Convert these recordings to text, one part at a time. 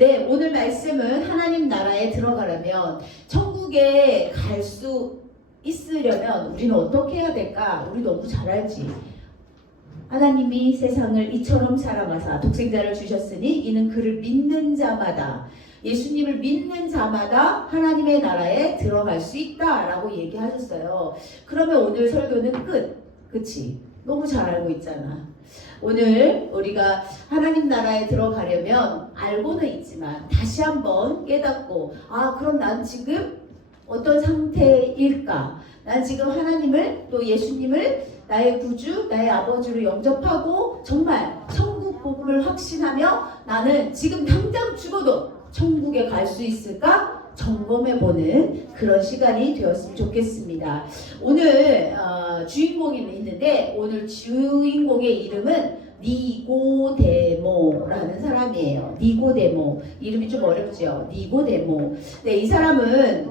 네, 오늘 말씀은 하나님 나라에 들어가려면 천국에 갈 수 있으려면 우리는 어떻게 해야 될까? 우리 너무 잘 알지. 하나님이 세상을 이처럼 사랑하사 독생자를 주셨으니 이는 그를 믿는 자마다, 예수님을 믿는 자마다 하나님의 나라에 들어갈 수 있다라고 얘기하셨어요. 그러면 오늘 설교는 끝. 그치? 너무 잘 알고 있잖아. 오늘 우리가 하나님 나라에 들어가려면 알고는 있지만 다시 한번 깨닫고, 그럼 난 지금 어떤 상태일까? 난 지금 하나님을, 또 예수님을 나의 구주, 나의 아버지로 영접하고 정말 천국 복음을 확신하며 나는 지금 당장 죽어도 천국에 갈 수 있을까? 점검해보는 그런 시간이 되었으면 좋겠습니다. 오늘 주인공이 있는데, 오늘 주인공의 이름은 니고데모라는 사람이에요. 니고데모. 이름이 좀 어렵죠? 니고데모. 네, 이 사람은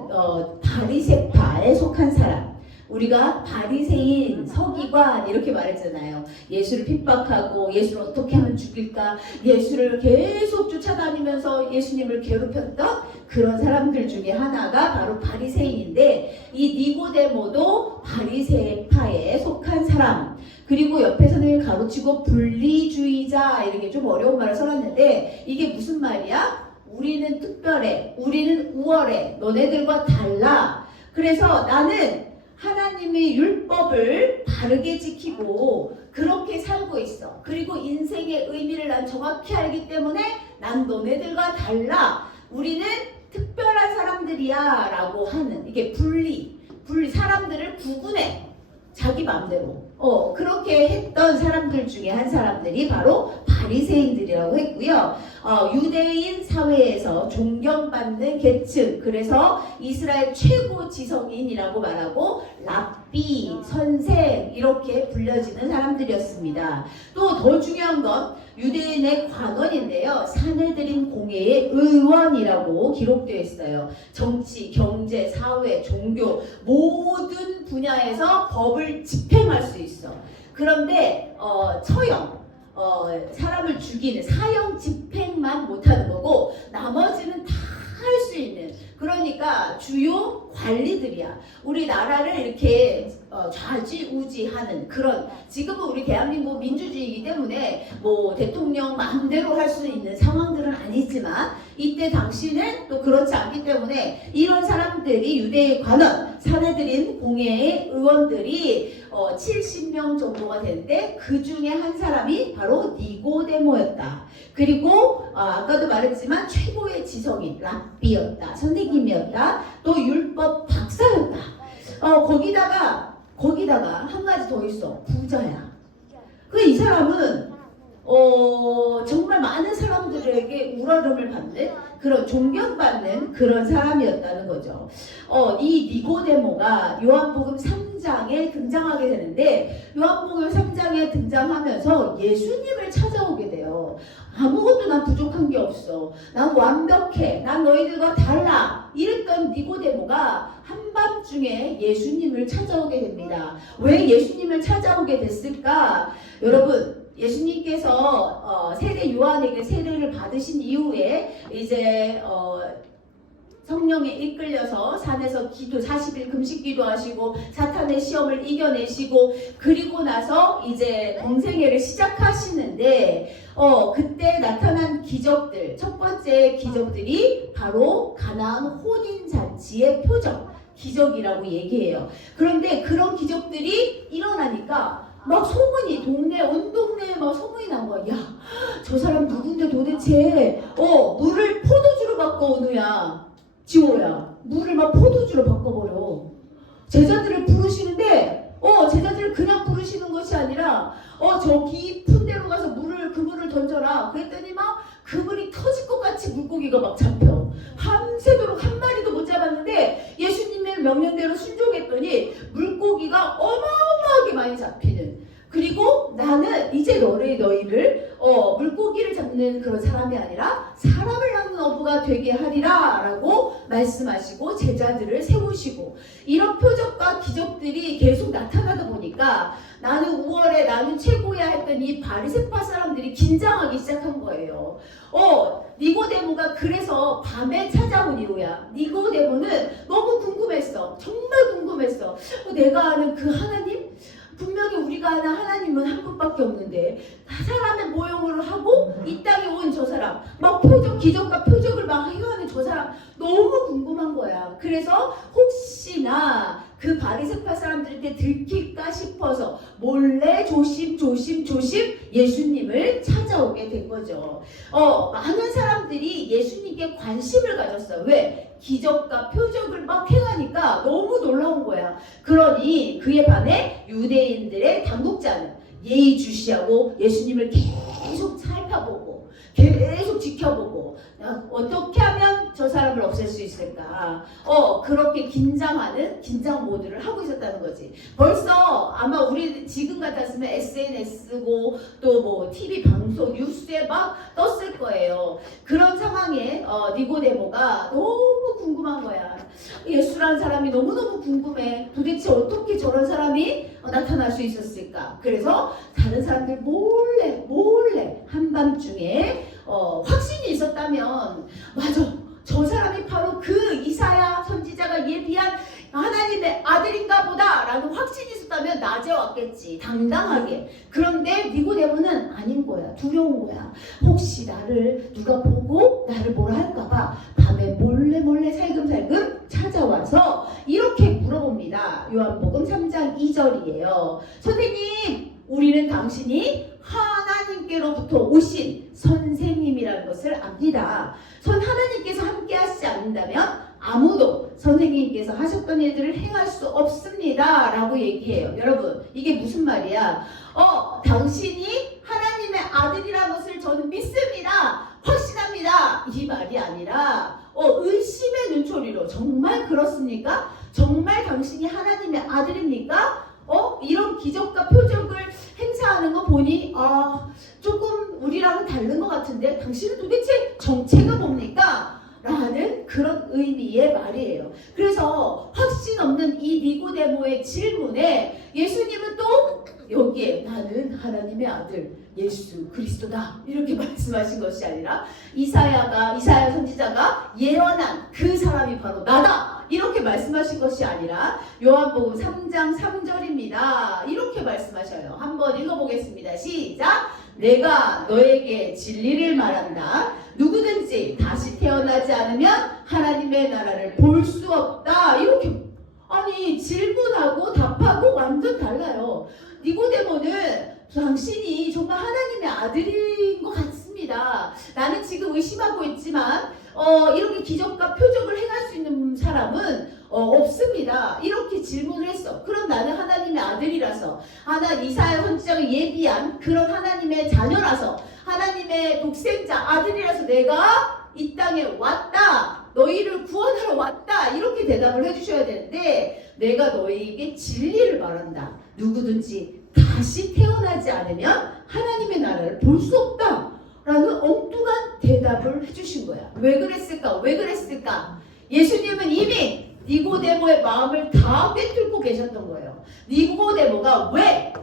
바리새파에 속한 사람. 우리가 바리새인, 서기관 이렇게 말했잖아요. 예수를 핍박하고 예수를 어떻게 하면 죽일까, 예수를 계속 쫓아다니면서 예수님을 괴롭혔던 그런 사람들 중에 하나가 바로 바리새인인데, 이 니고데모도 바리새파에 속한 사람. 그리고 옆에서는 가로치고 분리주의자, 이렇게 좀 어려운 말을 써놨는데, 이게 무슨 말이야? 우리는 특별해, 우리는 우월해, 너네들과 달라. 그래서 나는 하나님의 율법을 바르게 지키고 그렇게 살고 있어. 그리고 인생의 의미를 난 정확히 알기 때문에 난 너네들과 달라. 우리는 특별한 사람들이야 라고 하는, 이게 분리 사람들을 구분해. 자기 마음대로. 그렇게 했던 사람들 중에 한 사람들이 바로 바리새인들이라고 했고요. 유대인 사회에서 존경받는 계층, 그래서 이스라엘 최고 지성인이라고 말하고 랍비, 선생 이렇게 불려지는 사람들이었습니다. 또 더 중요한 건 유대인의 관원인데요. 사내들인 공회의 의원이라고 기록되어 있어요. 정치, 경제, 사회, 종교 모든 분야에서 법을 집행할 수 있어. 그런데 처형, 사람을 죽이는 사형 집행만 못하는 거고 나머지는 다 할 수 있는, 그러니까 주요 관리들이야. 우리 나라를 이렇게 좌지우지하는 그런, 지금은 우리 대한민국 민주주의이기 때문에 뭐 대통령 마음대로 할 수 있는 상황들은 아니지만 이때 당시는 또 그렇지 않기 때문에 이런 사람들이 유대의 관원, 사내들인 공회의 의원들이 70명 정도가 되는데 그 중에 한 사람이 바로 니고데모였다. 그리고 아까도 말했지만 최고의 지성인 랍비였다. 선생님이었다. 또 율법 박사였다. 거기다가 한 가지 더 있어. 부자야. 이 사람은 정말 많은 사람들에게 우러름을 받는, 그런 존경받는 그런 사람이었다는 거죠. 이 니고데모가 요한복음 3장에 등장하게 되는데, 요한복음 3장에 등장하면서 예수님을 찾아오게 돼요. 아무것도 난 부족한 게 없어. 난 완벽해. 난 너희들과 달라. 이랬던 니고데모가 한밤중에 예수님을 찾아오게 됩니다. 왜 예수님을 찾아오게 됐을까? 여러분, 예수님께서 세례 요한에게 세례를 받으신 이후에 이제 성령에 이끌려서 산에서 기도 40일 금식 기도하시고 사탄의 시험을 이겨내시고, 그리고 나서 이제 공생애를 시작하시는데 그때 나타난 기적들, 첫 번째 기적들이 바로 가나안 혼인잔치의 표적 기적이라고 얘기해요. 그런데 그런 기적들이 일어나니까 막 소문이, 온 동네에 막 소문이 난 거야. 야, 저 사람 누군데 도대체 물을 포도주로 바꿔오느냐. 지호야, 물을 막 포도주로 바꿔버려. 제자들을 부르시는데 제자들을 그냥 부르시는 것이 아니라 저 깊은 데로 가서 그물을 던져라. 그랬더니 막 그물이 터질 것 같이 물고기가 막 잡혀. 밤새도록 한 마리도 못 잡았는데 예수님의 명령대로 순종했더니 물고기가 어마어마하게 많이 잡히는. 그리고 나는 이제 너희를 물고기를 잡는 그런 사람이 아니라 사람을 낳는 어부가 자가 되게 하리라 라고 말씀하시고 제자들을 세우시고, 이런 표적과 기적들이 계속 나타나다 보니까 나는 우월해, 나는 최고야 했던 이 바리새파 사람들이 긴장하기 시작한 거예요. 니고데모가 그래서 밤에 찾아온 이유야. 니고데모는 너무 궁금했어. 정말 궁금했어. 내가 아는 그 하나님? 분명히 우리가 아는 하나님은 한 분밖에 없는데 사람의 모형으로 하고 이 땅에 온 저 사람, 막 기적과 표적을 막 행하는 저 사람, 너무 궁금한 거야. 그래서 혹시나 그 바리새파 사람들한테 들킬까 싶어서 몰래 조심 예수님을 찾아오게 된 거죠. 많은 사람들이 예수님께 관심을 가졌어요. 왜? 기적과 표적을 막 행하니까 너무 놀라운 거야. 그러니 그에 반해 유대인들의 당국자는 예의주시하고 예수님을 계속 살펴보고 계속 지켜보고 어떻게 하면 저 사람을 없앨 수 있을까, 그렇게 긴장하는 긴장 모드를 하고 있었다는 거지. 벌써 아마 우리 지금 같았으면 SNS고 또 뭐 TV 방송 뉴스에 막 떴을 거예요. 그런 상황에 니고데모가 너무 궁금한 거야. 예수라는 사람이 너무너무 궁금해. 도대체 어떻게 저런 사람이 나타날 수 있었을까? 그래서 다른 사람들 몰래 한밤중에 확신이 있었다면, 맞아, 저 사람이 바로 그 이사야 선지자가 예비한 하나님의 아들인가 보다 라는 확신이 있었다면 낮에 왔겠지, 당당하게. 그런데 니고데모는 아닌 거야. 두려운 거야. 혹시 나를 누가 보고 나를 뭐라 할까봐 밤에 몰래 살금살금 찾아와서 이렇게 물어봅니다. 요한복음 3장 2절이에요. 선생님, 우리는 당신이 하나님께로부터 오신 선생님이라는 것을 압니다. 하나님께서 함께 하시지 않는다면 아무도 선생님께서 하셨던 일들을 행할 수 없습니다 라고 얘기해요. 여러분, 이게 무슨 말이야? 당신이 하나님의 아들이라는 것을 저는 믿습니다, 확신합니다, 이 말이 아니라 의심의 눈초리로, 정말 그렇습니까? 정말 당신이 하나님의 아들입니까? 이런 기적과 표적을 행사하는 거 보니 조금 우리랑은 다른 것 같은데 당신은 도대체 정체가 뭡니까? 라는 그런 의미의 말이에요. 그래서 확신 없는 이 니고데모의 질문에 예수님은 또 여기에 나는 하나님의 아들 예수 그리스도다 이렇게 말씀하신 것이 아니라 이사야 선지자가 예언한 그 사람이 바로 나다 이렇게 말씀하신 것이 아니라 요한복음 3장 3절입니다. 이렇게 말씀하셔요. 한번 읽어보겠습니다. 시작! 내가 너에게 진리를 말한다. 누구든지 다시 태어나지 않으면 하나님의 나라를 볼 수 없다. 이렇게, 아니 질문하고 답하고 완전 달라요. 니고데모는 당신이 정말 하나님의 아들인 것 같습니다. 나는 지금 의심하고 있지만 이렇게 기적과 표적을 행할 수 있는 사람은 없습니다. 이렇게 질문을 했어. 그럼 나는 하나님의 아들이라서, 이사야 선지자가 예비한 그런 하나님의 자녀라서, 하나님의 독생자 아들이라서 내가 이 땅에 왔다, 너희를 구원하러 왔다, 이렇게 대답을 해주셔야 되는데, 내가 너희에게 진리를 말한다. 누구든지 다시 태어나지 않으면 하나님의 나라를 볼 수 없다 라는 엉뚱한 대답을 해주신 거야. 왜 그랬을까? 예수님은 이미 니고데모의 마음을 다 꿰뚫고 계셨던 거예요. 니고데모가 왜,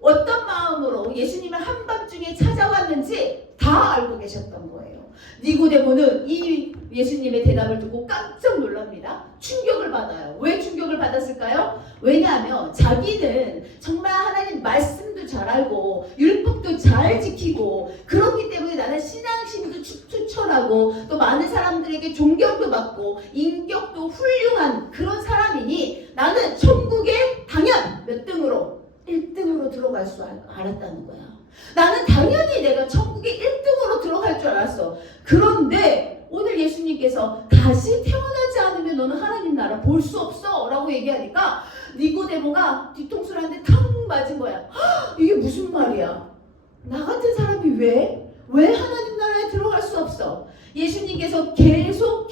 어떤 마음으로 예수님을 한밤중에 찾아왔는지 다 알고 계셨던 거예요. 니고데모는 이 예수님의 대답을 듣고 깜짝 놀랍니다. 충격을 받아요. 왜 충격을 받았을까요? 왜냐하면 자기는 정말 하나님 말씀도 잘 알고 율법도 잘 지키고 그렇기 때문에 나는 신앙심도 추천하고 또 많은 사람들에게 존경도 받고 인격도 훌륭한 그런 사람이니 나는 천국에 당연 몇 등으로? 1등으로 들어갈 줄 알았다는 거야. 나는 당연히 내가 천국에 1등으로 들어갈 줄 알았어. 그런데 오늘 예수님께서 다시 태어나지 않으면 너는 하나님 나라 볼 수 없어 라고 얘기하니까 니고데모가 뒤통수를 한 대 탕 맞은 거야. 이게 무슨 말이야? 나 같은 사람이 왜 하나님 나라에 들어갈 수 없어? 예수님께서 계속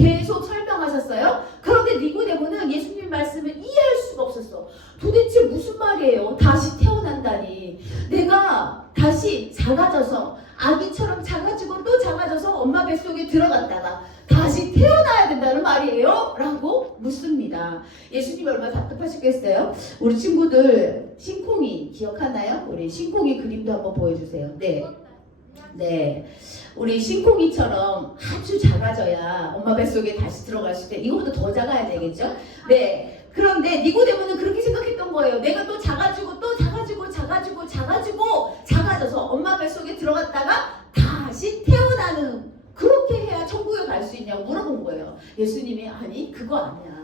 설명하셨어요. 그런데 니고데모는 예수님 말씀을 이해할 수가 없었어. 도대체 무슨 말이에요? 다시 태어난다니. 내가 다시 작아져서 아기처럼 작아지고 또 작아져서 엄마 뱃속에 들어갔다가 다시 다시 태어나야 된다는 말이에요? 라고 묻습니다. 예수님이 얼마나 답답하시겠어요? 우리 친구들 신콩이 기억하나요? 우리 신콩이 그림도 한번 보여주세요. 네. 네, 우리 신콩이처럼 아주 작아져야 엄마 뱃속에 다시 들어갔을 때 이거보다 더 작아야 되겠죠? 네, 그런데 니고데모는 그렇게 생각했던 거예요. 내가 또 작아지고 또 작아져서 엄마 뱃속에 들어갔다가 다시 태어나는, 그렇게 해야 천국에 갈 수 있냐고 물어본 거예요. 예수님이 아니 그거 아니야.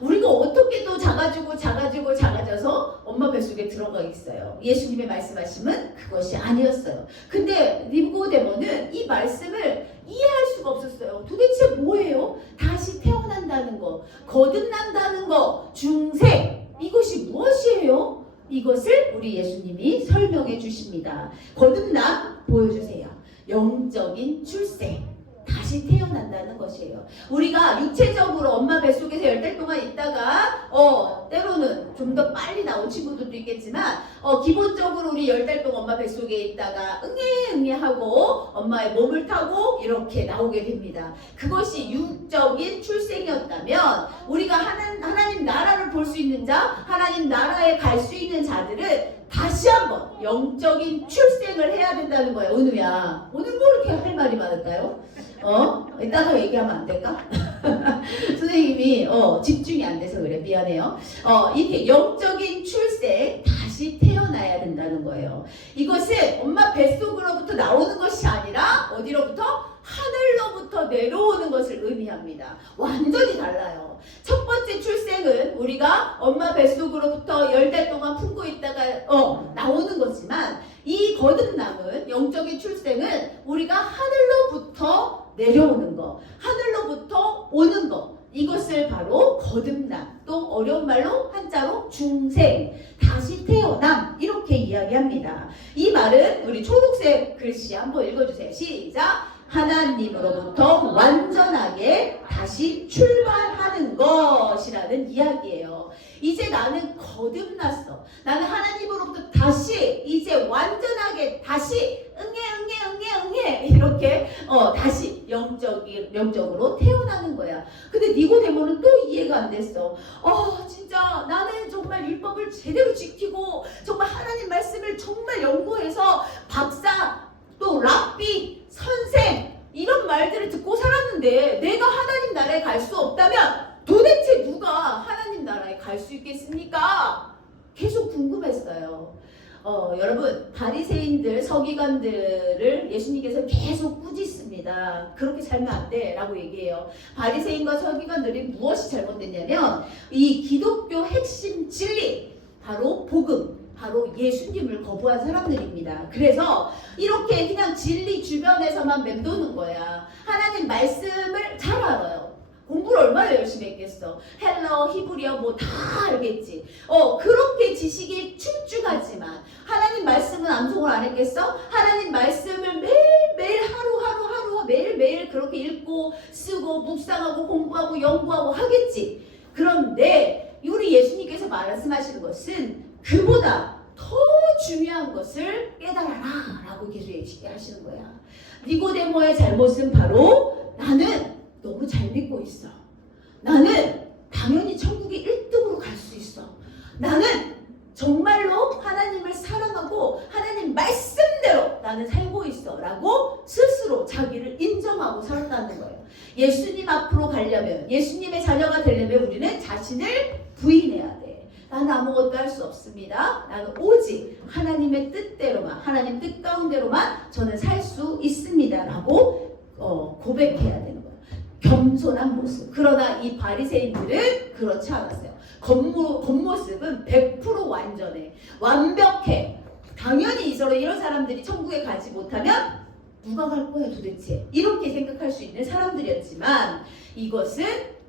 우리가 어떻게 또 작아져서 엄마 뱃속에 들어가겠어요. 예수님의 말씀하심은 그것이 아니었어요. 근데 니고데모는 이 말씀을 이해할 수가 없었어요. 도대체 뭐예요? 다시 태어난다는 거, 거듭난다는 거, 중생, 이것이 무엇이에요? 이것을 우리 예수님이 설명해 주십니다. 거듭남 보여주세요. 영적인 출생, 다시 태어난다는 것이에요. 우리가 육체적으로 엄마 뱃속에서 10달 동안 있다가 때로는 좀 더 빨리 나온 친구들도 있겠지만 기본적으로 우리 10달 동안 엄마 뱃속에 있다가 응애 하고 엄마의 몸을 타고 이렇게 나오게 됩니다. 그것이 육적인 출생이었다면 우리가 하나님 나라를 볼 수 있는 자, 하나님 나라에 갈 수 있는 자들은 다시 한번 영적인 출생을 해야 된다는 거예요. 은우야, 오늘 뭐 이렇게 할 말이 많을까요? 이따가 얘기하면 안 될까? 선생님이 집중이 안 돼서 그래. 미안해요. 이렇게 영적인 출생, 다시 태어나야 된다는 거예요. 이것은 엄마 뱃속으로부터 나오는 것이 아니라 어디로부터? 하늘로부터 내려오는 것을 의미합니다. 완전히 달라요. 첫 번째 출생은 우리가 엄마 뱃속으로부터 10달 동안 품고 있다가 나오는 거지만, 이 거듭남은, 영적인 출생은 우리가 하늘로부터 내려오는 거, 하늘로부터 오는 거, 이것을 바로 거듭남, 또 어려운 말로 한자로 중생, 다시 태어남, 이렇게 이야기합니다. 이 말은 우리 초록색 글씨 한번 읽어주세요. 시작! 하나님으로부터 완전하게 다시 출발하는 것이라는 이야기예요. 이제 나는 거듭났어. 나는 하나님으로부터 다시 이제 완전하게 다시 응애 이렇게 다시 영적으로 태어나는 거야. 근데 니고데모는 또 이해가 안 됐어. 진짜 나는 정말 율법을 제대로 지키고 정말 하나님 말씀을 정말 연구해서 박사 또 랍비 선생 이런 말들을 듣고 살았는데 내가 하나님 나라에 갈 수 없다면 도대체 누가 하나님 나라에 갈 수 있겠습니까? 계속 궁금했어요. 여러분, 바리새인들, 서기관들을 예수님께서 계속 꾸짖습니다. 그렇게 살면 안 돼 라고 얘기해요. 바리새인과 서기관들이 무엇이 잘못됐냐면 이 기독교 핵심 진리, 바로 복음, 바로 예수님을 거부한 사람들입니다. 그래서 이렇게 그냥 진리 주변에서만 맴도는 거야. 하나님 말씀을 잘 알아요. 공부를 얼마나 열심히 했겠어. 헬러, 히브리어 뭐 다 알겠지. 그렇게 지식이 출중하지만 하나님 말씀은 암송을 안 했겠어? 하나님 말씀을 매일매일 하루 매일매일 그렇게 읽고 쓰고 묵상하고 공부하고 연구하고 하겠지. 그런데 우리 예수님께서 말씀하시는 것은 그보다 더 중요한 것을 깨달아라 라고 계속 얘기하시는 거야. 니고데모의 잘못은 바로 나는 너무 잘 믿고 있어. 나는 당연히 천국에 1등으로 갈 수 있어. 나는 정말로 하나님을 사랑하고 하나님 말씀대로 나는 살고 있어 라고 스스로 자기를 인정하고 살았다는 거예요. 예수님 앞으로 가려면, 예수님의 자녀가 되려면 우리는 자신을 부인해야 돼. 나는 아무것도 할 수 없습니다. 나는 오직 하나님의 뜻대로만, 하나님 뜻 가운데로만 저는 살 수 있습니다 라고 고백해야 되는 거예요. 겸손한 모습. 그러나 이 바리새인들은 그렇지 않았어요. 겉모습은 100% 완전해. 완벽해. 당연히 이런 사람들이 천국에 가지 못하면 누가 갈 거야 도대체? 이렇게 생각할 수 있는 사람들이었지만 이것은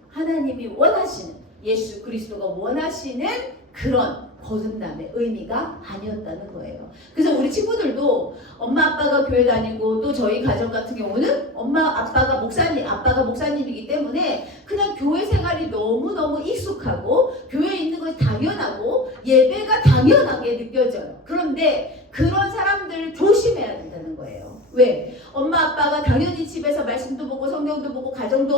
하나님이 원하시는, 예수 그리스도가 원하시는 그런 거듭남의 의미가 아니었다는 거예요. 그래서 우리 친구들도 엄마 아빠가 교회 다니고 또 저희 가정 같은 경우는 엄마 아빠가 목사님이기 때문에 그냥 교회 생활이 너무너무 익숙하고 교회에 있는 것이 당연하고 예배가 당연하게 느껴져요. 그런데 그런 사람들을 조심해야 된다는 거예요. 왜? 엄마 아빠가 당연히 집에서 말씀도 보고 성경도 보고 가정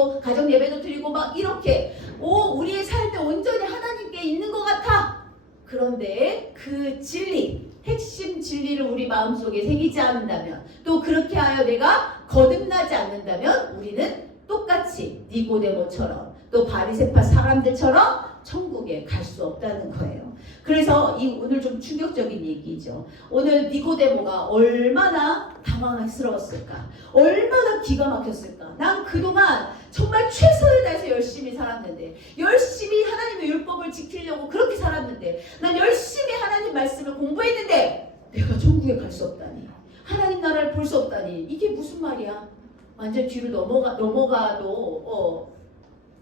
예배도 드리고 막 이렇게 우리의 삶에 온전히 하나님께 있는 것 같아. 그런데 그 진리, 핵심 진리를 우리 마음속에 새기지 않는다면, 또 그렇게 하여 내가 거듭나지 않는다면 우리는 똑같이 니고데모처럼 또 바리새파 사람들처럼 천국에 갈 수 없다는 거예요. 그래서 오늘 좀 충격적인 얘기죠. 오늘 니고데모가 얼마나 당황스러웠을까? 얼마나 기가 막혔을까? 난 그동안 정말 최선을 다해서 열심히 살았는데, 열심히 하나님의 율법을 지키려고 그렇게 살았는데, 난 열심히 하나님 말씀을 공부했는데 내가 천국에 갈 수 없다니, 하나님 나라를 볼 수 없다니, 이게 무슨 말이야? 완전 뒤로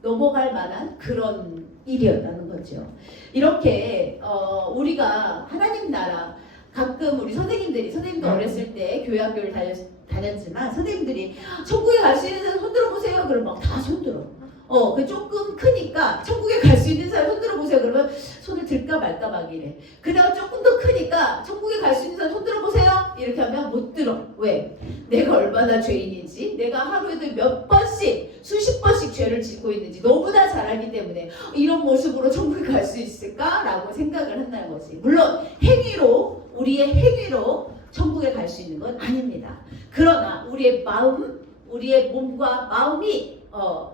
넘어갈 만한 그런 일이었다는 거죠. 이렇게 우리가 하나님 나라, 가끔 우리 선생님도 어렸을 때 교회 학교를 다녔지만 선생님들이 천국에 갈 수 있는 사람 손들어 보세요. 그러면 막 다 손들어. 그 조금 크니까 천국에 갈 수 있는 사람 손들어 보세요. 그러면 손을 들까 말까 막 이래. 그다가 조금 더 크니까 천국에 갈 수 있는 사람 손들어 보세요. 이렇게 하면 못 들어. 왜? 내가 얼마나 죄인인지, 내가 하루에도 몇 번씩, 수십 번씩 죄를 짓고 있는지 너무나 잘 알기 때문에 이런 모습으로 천국에 갈 수 있을까라고 생각을 한다는 거지. 물론 우리의 행위로 천국에 갈 수 있는 건 아닙니다. 그러나 우리의 마음, 우리의 몸과 마음이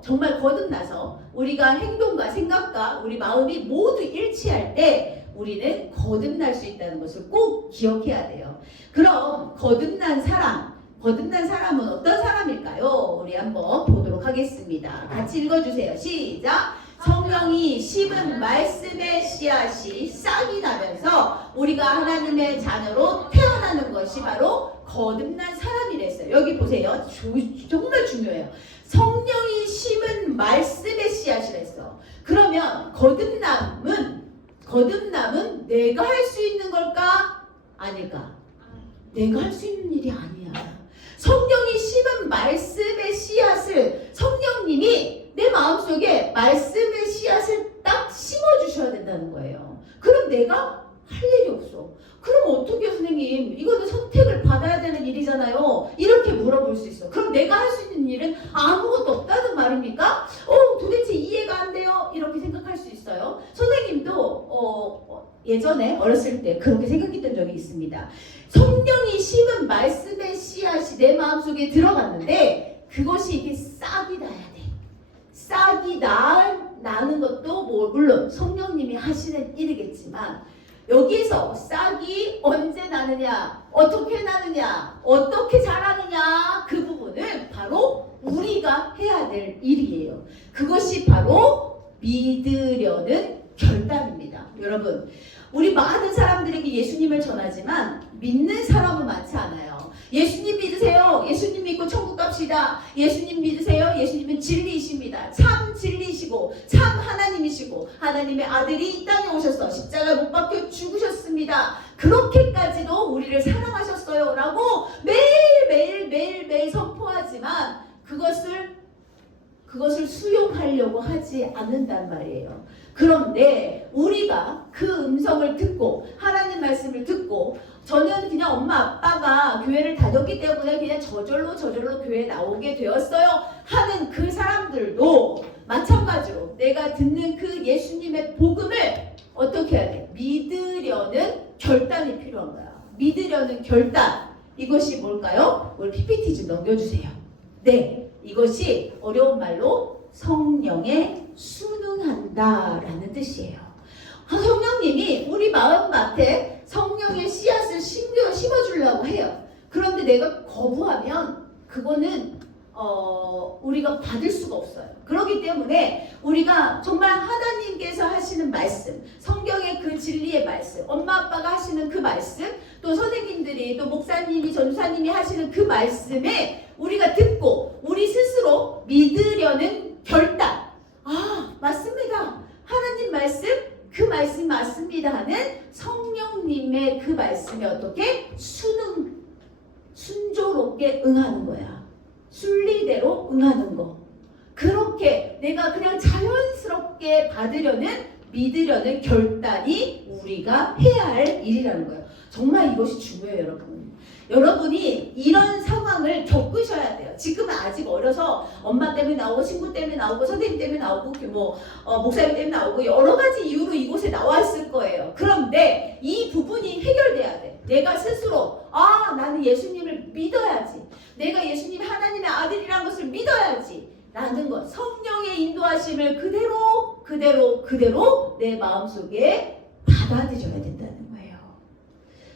정말 거듭나서 우리가 행동과 생각과 우리 마음이 모두 일치할 때 우리는 거듭날 수 있다는 것을 꼭 기억해야 돼요. 그럼 거듭난 사람은 어떤 사람일까요? 우리 한번 보도록 하겠습니다. 같이 읽어주세요. 시작! 성령이 심은 말씀의 씨앗이 싹이 나면서 우리가 하나님의 자녀로 태어나는 것이 바로 거듭난 사람이랬어요. 여기 보세요. 정말 중요해요. 성령이 심은 말씀의 씨앗이랬어. 그러면 거듭남은 내가 할 수 있는 걸까? 아닐까? 내가 할 수 있는 일이 아니야. 성령이 심은 말씀의 씨앗을 성령님이 내 마음속에 말씀의 씨앗을 딱 심어주셔야 된다는 거예요. 그럼 내가 할 일이 없어. 그럼 어떻게 해요, 선생님? 이거는 선택을 받아야 되는 일이잖아요. 이렇게 물어볼 수 있어. 그럼 내가 할 수 있는 일은 아무것도 없다는 말입니까? 도대체 이해가 안 돼요. 이렇게 생각할 수 있어요. 선생님도 예전에 어렸을 때 그렇게 생각했던 적이 있습니다. 성령이 심은 말씀의 씨앗이 내 마음속에 들어갔는데 그것이 이게 싹이 나야 돼. 싹이 나는 것도 물론 성령님이 하시는 일이겠지만, 여기에서 싹이 언제 나느냐, 어떻게 나느냐, 어떻게 자라느냐, 그 부분은 바로 우리가 해야 될 일이에요. 그것이 바로 믿으려는 결단입니다. 여러분, 우리 많은 사람들에게 예수님을 전하지만 믿는 사람은 많지 않아요. 예수님 믿으세요. 예수님 믿고 천국 갑시다. 예수님 믿으세요. 예수님은 진리이십니다. 참 진리이시고 참 하나님이시고 하나님의 아들이 이 땅에 오셔서 십자가에 못 박혀 죽으셨습니다. 그렇게까지도 우리를 사랑하셨어요 라고 매일 선포하지만 그것을 수용하려고 하지 않는단 말이에요. 그런데 우리가 그 음성을 듣고 하나님 말씀을 듣고, 저는 그냥 엄마 아빠가 교회를 다녔기 때문에 그냥 저절로 교회에 나오게 되었어요 하는 그 사람들도 마찬가지로 내가 듣는 그 예수님의 복음을 어떻게 해야 돼? 믿으려는 결단이 필요한 거야. 믿으려는 결단. 이것이 뭘까요? 우리 PPT 좀 넘겨주세요. 네, 이것이 어려운 말로 성령에 순응한다라는 뜻이에요. 성령님이 우리 마음밭에 성령의 씨앗을 심어주려고 해요. 그런데 내가 거부하면 그거는 우리가 받을 수가 없어요. 그렇기 때문에 우리가 정말 하나님께서 하시는 말씀, 성경의 그 진리의 말씀, 엄마 아빠가 하시는 그 말씀, 또 선생님들이, 또 목사님이, 전사님이 하시는 그 말씀에 우리가 듣고 우리 스스로 믿으려는 결단. 맞습니다. 하나님 말씀, 그 말씀 맞습니다 하는 성령님의 그 말씀에 어떻게 순조롭게 응하는 거야. 순리대로 응하는 거. 그렇게 내가 그냥 자연스럽게 믿으려는 결단이 우리가 해야 할 일이라는 거예요. 정말 이것이 중요해요, 여러분. 여러분이 이런 상황을 겪으셔야 돼요. 지금은 아직 어려서 엄마 때문에 나오고 친구 때문에 나오고 선생님 때문에 나오고 목사님 때문에 나오고 여러 가지 이유로 이곳에 나와 있을 거예요. 그런데 이 부분이 해결돼야 돼. 내가 스스로 나는 예수님을 믿어야지. 내가 예수님 하나님의 아들이라는 것을 믿어야지. 라는 것, 성령의 인도하심을 그대로 내 마음속에 받아들여야 된다는 거예요.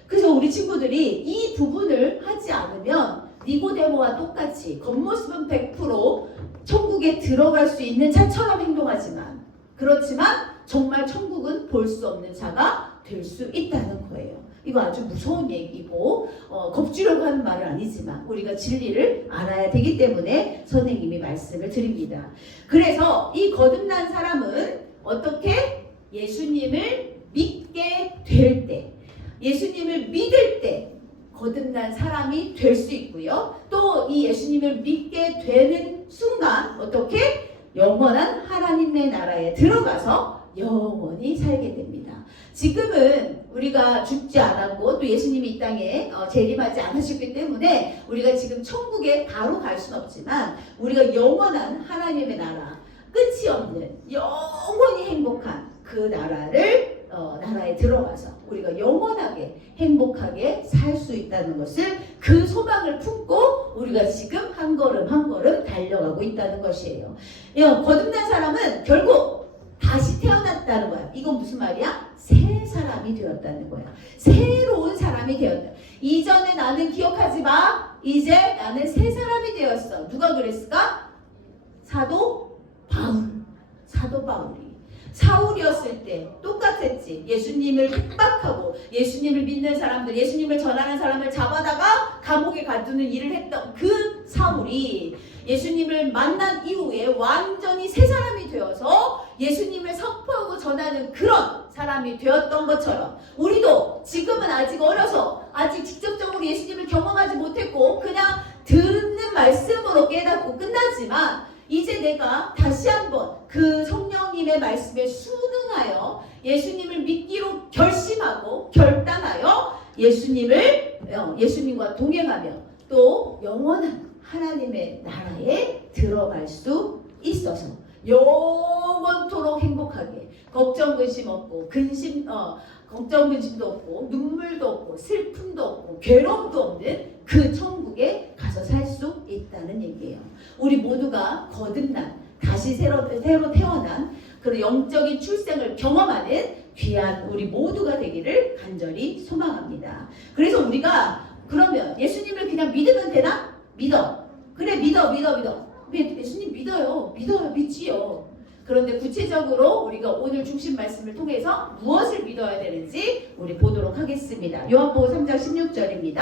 그래서 우리 친구들이 이 부분을 하지 않으면 니고데모와 똑같이 겉모습은 100% 천국에 들어갈 수 있는 자처럼 행동하지만 그렇지만 정말 천국은 볼 수 없는 자가 될 수 있다는 거예요. 이거 아주 무서운 얘기고 겁주려고 하는 말은 아니지만 우리가 진리를 알아야 되기 때문에 선생님이 말씀을 드립니다. 그래서 이 거듭난 사람은 어떻게 예수님을 믿게 될 때, 예수님을 믿을 때 거듭난 사람이 될 수 있고요. 또 이 예수님을 믿게 되는 순간 어떻게 영원한 하나님의 나라에 들어가서 영원히 살게 됩니다. 지금은 우리가 죽지 않았고 또 예수님이 이 땅에 재림하지 않으셨기 때문에 우리가 지금 천국에 바로 갈 수는 없지만 우리가 영원한 하나님의 나라, 끝이 없는 영원히 행복한 그 나라에 들어가서 우리가 영원하게 행복하게 살 수 있다는 것을 그 소망을 품고 우리가 지금 한 걸음 한 걸음 달려가고 있다는 것이에요. 거듭난 사람은 결국 다시 태어났다는 거야. 이건 무슨 말이야? 새 사람이 되었다는 거야. 새로운 사람이 되었다. 이전에 나는 기억하지 마. 이제 나는 새 사람이 되었어. 누가 그랬을까? 사도 바울이. 사울이었을 때 똑같았지. 예수님을 핍박하고 예수님을 믿는 사람들, 예수님을 전하는 사람을 잡아다가 감옥에 가두는 일을 했던 그 사울이 예수님을 만난 이후에 완전히 새 사람이 되어서 예수님을 선포하고 전하는 그런 사람이 되었던 것처럼 우리도 지금은 아직 어려서 아직 직접적으로 예수님을 경험하지 못했고 그냥 듣는 말씀으로 깨닫고 끝나지만 이제 내가 다시 한번 그 성령님의 말씀에 순응하여 예수님을 믿기로 결심하고 결단하여 예수님과 동행하며 또 영원한 하나님의 나라에 들어갈 수 있어서 영원토록 행복하게 걱정 근심 없고 걱정 근심도 없고 눈물도 없고 슬픔도 없고 괴로움도 없는 그 천국에 가서 살 수 있다는 얘기예요. 우리 모두가 거듭난 다시 새로 태어난 그런 영적인 출생을 경험하는 귀한 우리 모두가 되기를 간절히 소망합니다. 그래서 우리가 그러면 예수님을 그냥 믿으면 되나? 믿어. 그래 믿어. 예수님 믿어요. 믿지요. 그런데 구체적으로 우리가 오늘 중심 말씀을 통해서 무엇을 믿어야 되는지 우리 보도록 하겠습니다. 요한복음 3장 16절입니다.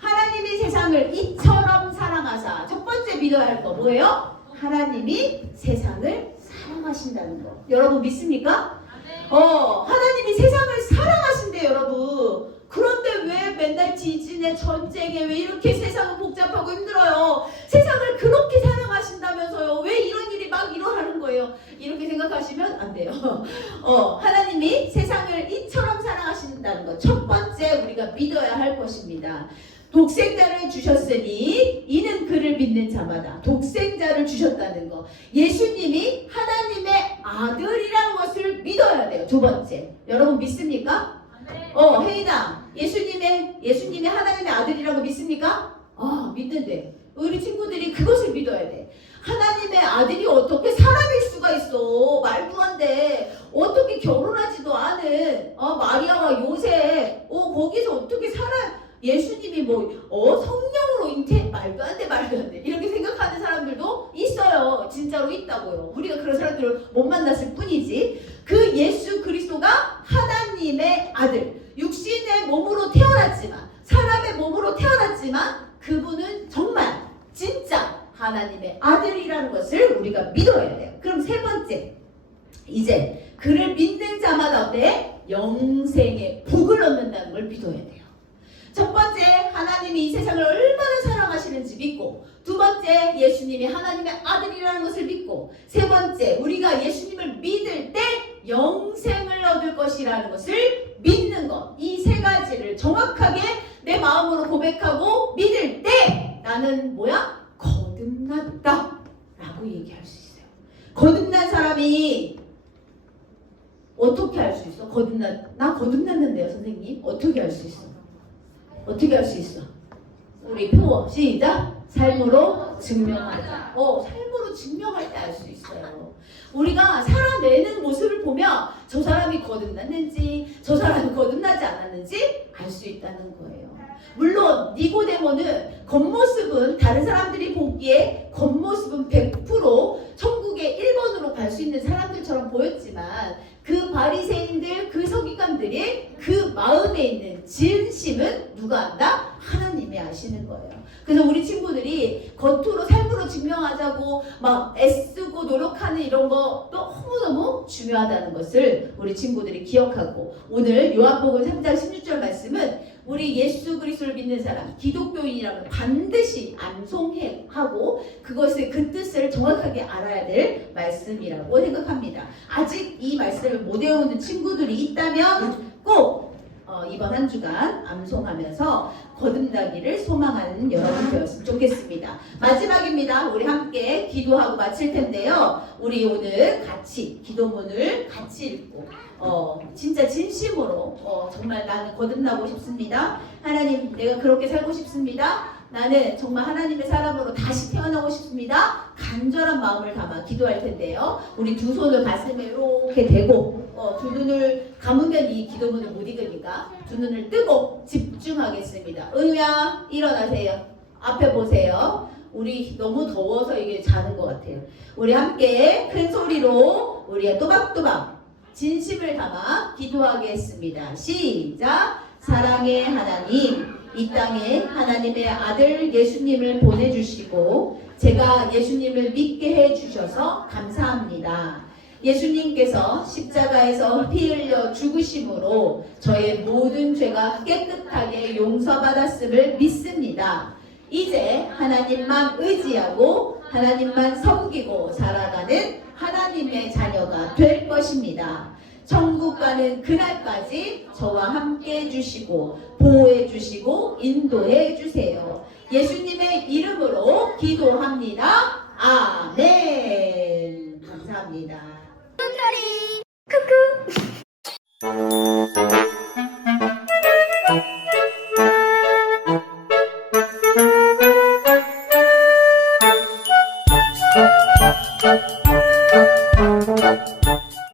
하나님이 세상을 이처럼 사랑하사 첫 번째 믿어야 할 거 뭐예요? 하나님이 세상을 사랑하신다는 거. 여러분 믿습니까? 하나님이 세상을 사랑하신대요, 여러분. 그런데 왜 맨날 지진에 전쟁에 왜 이렇게 세상은 복잡하고 힘들어요? 세상을 그렇게 사랑하신다면서요. 왜 이런 일이 막 일어나는 거예요? 이렇게 생각하시면 안 돼요. 하나님이 세상을 이처럼 사랑하신다는 것. 첫 번째 우리가 믿어야 할 것입니다. 독생자를 주셨으니 이는 그를 믿는 자마다 독생자를 주셨다는 거. 예수님이 하나님의 아들이라는 것을 믿어야 돼요. 두 번째. 여러분 믿습니까? 혜인아, 예수님이 하나님의 아들이라고 믿습니까? 믿는데 우리 친구들이 그것을 믿어야 돼. 하나님의 아들이 어떻게 사람일 수가 있어? 말도 안 돼. 어떻게 결혼하지도 않은 마리아와 요셉 거기서 어떻게 예수님이 성령으로 잉태? 말도 안 돼. 이렇게 생각하는 사람들도 있어요. 진짜로 있다고요. 우리가 그런 사람들을 못 만났을 뿐이지. 그 예수 그리스도가 하나님의 아들, 육신의 몸으로 태어났지만, 사람의 몸으로 태어났지만 그분은 정말 진짜 하나님의 아들이라는 것을 우리가 믿어야 돼요. 그럼 세 번째, 이제 그를 믿는 자마다 어때? 영생의 복을 얻는다는 걸 믿어야 돼요. 첫 번째, 하나님이 이 세상을 얼마나 사랑하시는지 믿고, 두 번째, 예수님이 하나님의 아들이라는 것을 믿고, 세 번째, 우리가 예수님을 믿을 때 영생을 얻을 것이라는 것을 믿는 것. 이 세 가지를 정확하게 내 마음으로 고백하고 믿을 때 나는 뭐야? 거듭났다 라고 얘기할 수 있어요. 거듭난 사람이 어떻게 할 수 있어? 나 거듭났는데요 선생님. 어떻게 할 수 있어? 어떻게 할 수 있어? 우리 표어 시작! 삶으로 증명하자. 삶으로 증명할 때 알 수 있어요. 우리가 살아내는 모습을 보면 저 사람이 거듭났는지 저 사람이 거듭나지 않았는지 알 수 있다는 거예요. 물론 니고데모는 겉모습은 다른 사람들이 보기에 겉모습은 100% 천국의 1번으로 갈 수 있는 사람들처럼 보였지만 그 바리새인들 그 서기관들이 그 마음에 있는 진심은 누가 안다? 하나님이 아시는 거예요. 그래서 우리 친구들이 겉으로 삶으로 증명하자고 막 애쓰고 노력하는 이런 거 너무너무 중요하다는 것을 우리 친구들이 기억하고, 오늘 요한복음 3장 16절 말씀은 우리 예수 그리스도를 믿는 사람, 기독교인이라면 반드시 암송하고 그것의 그 뜻을 정확하게 알아야 될 말씀이라고 생각합니다. 아직 이 말씀을 못 외우는 친구들이 있다면 꼭 이번 한 주간 암송하면서 거듭나기를 소망하는 여러분 되었으면 좋겠습니다. 마지막입니다. 우리 함께 기도하고 마칠 텐데요. 우리 오늘 같이 기도문을 같이 읽고 진짜 진심으로 정말 나는 거듭나고 싶습니다. 하나님, 내가 그렇게 살고 싶습니다. 나는 정말 하나님의 사람으로 다시 태어나고 싶습니다. 간절한 마음을 담아 기도할 텐데요. 우리 두 손을 가슴에 이렇게 대고 두 눈을 감으면 이 기도문을 못 읽으니까 두 눈을 뜨고 집중하겠습니다. 은우야 일어나세요. 앞에 보세요. 우리 너무 더워서 이게 자는 것 같아요. 우리 함께 큰 소리로 우리의 또박또박 진심을 담아 기도하겠습니다. 시작! 사랑의 하나님, 이 땅에 하나님의 아들 예수님을 보내주시고 제가 예수님을 믿게 해주셔서 감사합니다. 예수님께서 십자가에서 피 흘려 죽으심으로 저의 모든 죄가 깨끗하게 용서받았음을 믿습니다. 이제 하나님만 의지하고 하나님만 섬기고 살아가는 하나님의 자녀가 될 것입니다. 천국 가는 그날까지 저와 함께 해주시고 보호해 주시고 인도해 주세요. 예수님의 이름으로 기도합니다. 아멘. 감사합니다. 소리